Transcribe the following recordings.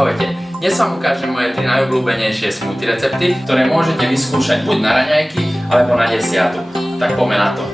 Ahojte, dnes vám ukážem moje 3 najobľúbenejšie smoothie recepty, ktoré môžete vyskúšať buď na raňajky, alebo na desiatu. Tak poďme na to.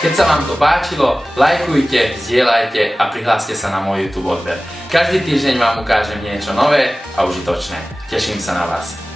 Keď sa vám to páčilo, lajkujte, zdieľajte a prihláste sa na môj YouTube odber. Každý týždeň vám ukážem niečo nové a užitočné. Teším sa na vás.